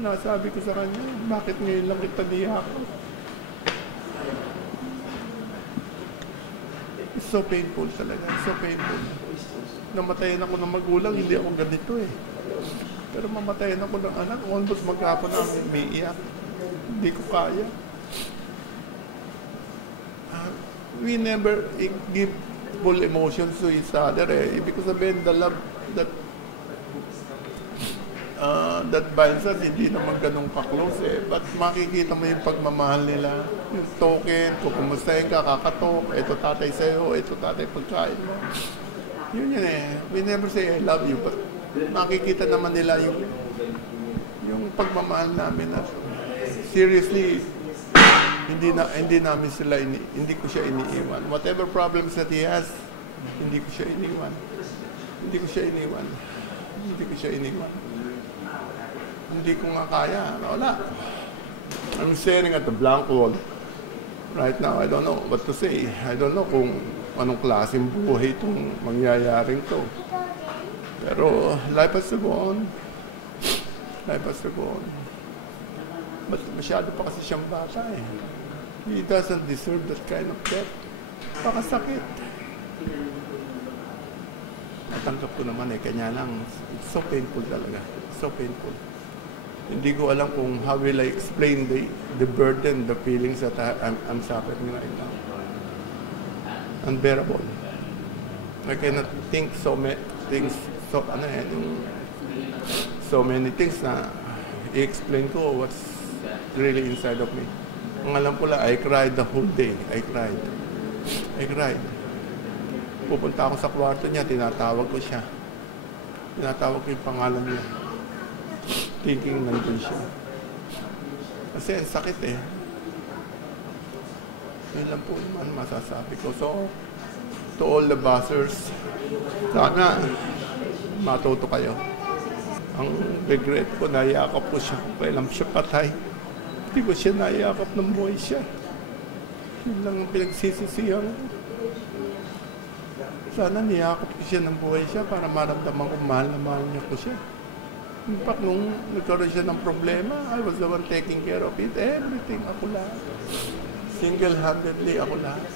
Nasabi ko sa kanya, bakit ngayon lang kita niyakap? It's so painful talaga. It's so painful. Namatayan ako ng magulang, hindi ako ganito eh. Pero mamatayan ako ng anak, almost maghapon na may iyak. Hindi ko kaya. We never give full emotions to each other eh. Ibig ko sabihin, the love that binds us, hindi naman ganun ka-close eh. But makikita mo yung pagmamahal nila, yung token, kung kumustahin ka, kakatok, ito tatay sa'yo, ito tatay pagkain mo. Yun eh. We never say, I love you, but makikita naman nila yung pagmamahal namin na seriously, hindi ko siya iniiwan. Whatever problems that he has, hindi ko siya iniwan. Hindi ko siya iniwan. Hindi ko nga kaya. Wala. I'm staring at the blank wall. Right now, I don't know what to say. I don't know kung anong klaseng buhay itong mangyayaring to. Pero life has to go on. Life has to go on. But masyado pa kasi siyang bata eh. He doesn't deserve that kind of death. Pakasakit. Natanggap ko naman eh. Kanya lang. It's so painful talaga. It's so painful. Hindi ko alam kung how will I explain the burden, the feelings that I'm suffering right now. Unbearable. I cannot think so many things, so many things na i-explain ko what's really inside of me. Ang alam ko lang, I cried the whole day. I cried. Pupunta ako sa kwarto niya, tinatawag ko siya. Tinatawag ko yung pangalan niya. Thinking nandun siya. Kasi ang sakit eh. Yun lang po naman masasabi ko. So, to all the buzzers, sana matuto kayo. Ang regret ko, nayakap ko siya. Kailan siya patay. Hindi ko siya nayakap ng buhay siya. Yun lang ang pinagsisisihan ko. Sana niyakap ko siya ng buhay siya para maramdaman ko mahal na mahal niya ko siya. In fact, nung nagkaroon siya ng problema, I was the one taking care of it. Everything, ako lahat. Single-handedly, ako lahat.